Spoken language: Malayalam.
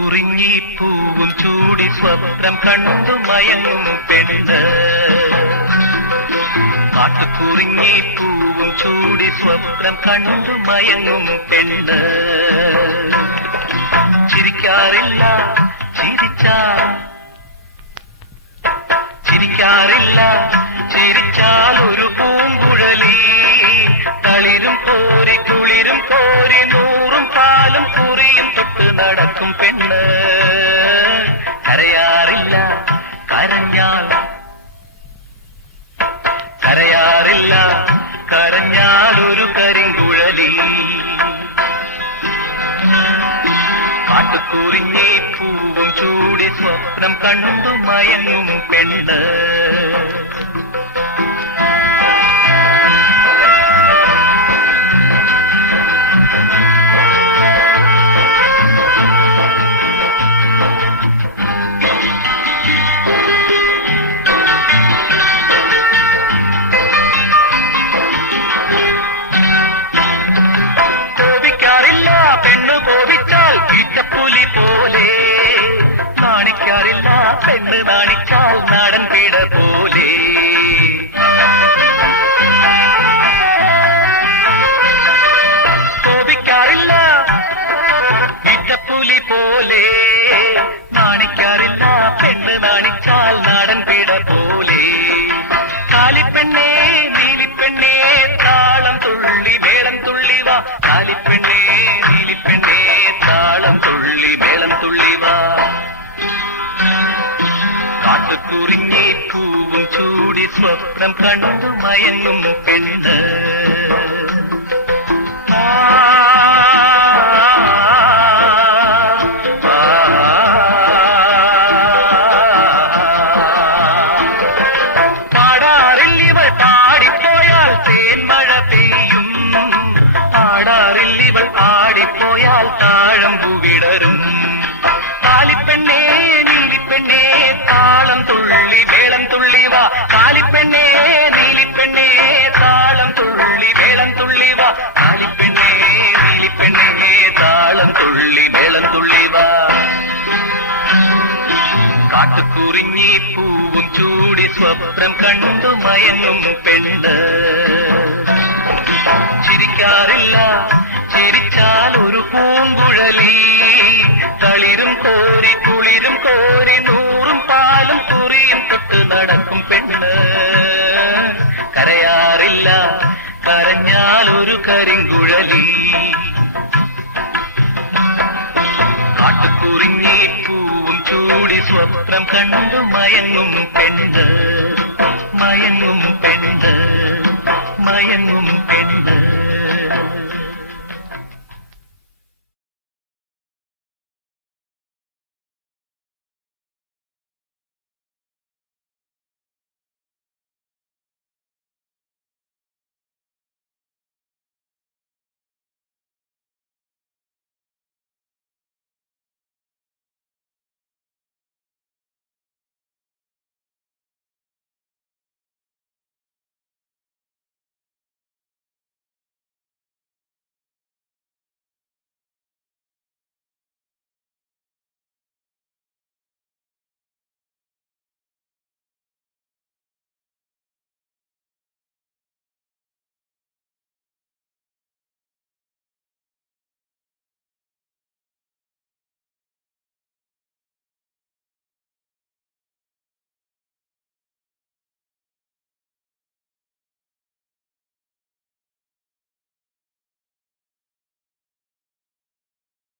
കാട്ടുകുറിഞ്ഞി പൂവും ചൂടി സ്വപ്നം കണ്ടു മയങ്ങും പെണ്ണ്. കാട്ടുകുറിഞ്ഞി പൂവും ചൂടി സ്വപ്നം കണ്ടു മയങ്ങും പെണ്ണ്. ചിരിക്കാറില്ല ചിരിക്കാറില്ല ചിരിച്ചാൽ ഒരു പൂങ്കുഴലി. തളിരും കോരി കുളിരും കോരി നൂറും പാലും കുറിയും തൊട്ട് നടക്കും പെണ്ണ്. കരയാറില്ല കരയാറില്ല കരഞ്ഞാൽ ഒരു കരിങ്കുഴലി. കാട്ടുകുറിഞ്ഞി പൂവും ചൂടി സ്വപ്നം കണ്ടു മയങ്ങും പെണ്ണ്. പെണ്ണ് നാണിച്ചാൽ നാടൻ പീട പോലെ. കോപിക്കാറില്ല ഇറ്റപ്പുലി പോലെ. നാണിക്കാറില്ല പെണ്ണ് നാണിച്ചാൽ നാടൻ പീട പോലെ. കാലിപ്പെണ്ണേ നീലിപ്പെണ്ണേ താളം തുള്ളി മേളം തുള്ളിവാ. കാലിപ്പെണ്ണേ നീലിപ്പെണ്ണേ താളം തുള്ളി മേളം തുള്ളിവാ. കാട്ടുകുറിഞ്ഞി പൂവും ചൂടി സ്വപ്നം കണ്ടു മയങ്ങും പെണ്ണ്. പാടാറില്ലിവൾ പാടിപ്പോയാൽ തേന്മഴ പെയ്യും. പാടാറില്ലിവൾ പാടിപ്പോയാൽ താഴമ്പു വിടരും. കാലിപ്പെണ്ണേ നീലിപ്പെണ്ണേ താളം തുള്ളി മേളം തുള്ളിവാ. കാലിപ്പെണ്ണേ നീലിപ്പെണ്ണേ താളം തുള്ളി മേളം തുള്ളിവാ. കാലിപ്പെണ്ണേ നീലിപ്പെണ്ണേ താളം തുള്ളി മേളം തുള്ളിവാ. കാട്ടുകുറിഞ്ഞി പൂവും ചൂടി സ്വപ്നം കണ്ടു മയങ്ങും പെണ്ണ്. ചിരിക്കാറില്ല ചിരിച്ചാൽ ഒരു പൂങ്കുഴലി. തളിരും കോരി കുളിരും കോരി നൂറും പാലും കുറിയും തൊട്ട് നടക്കും പെണ്ണ്. കരയാറില്ല കരഞ്ഞാൽ ഒരു കരിങ്കുഴലി. കാട്ടുകുറിഞ്ഞി പൂവും ചൂടി സ്വപ്നം കണ്ടു മയങ്ങും പെണ്ണ്. മയങ്ങും പെണ്ണ്. മയങ്ങും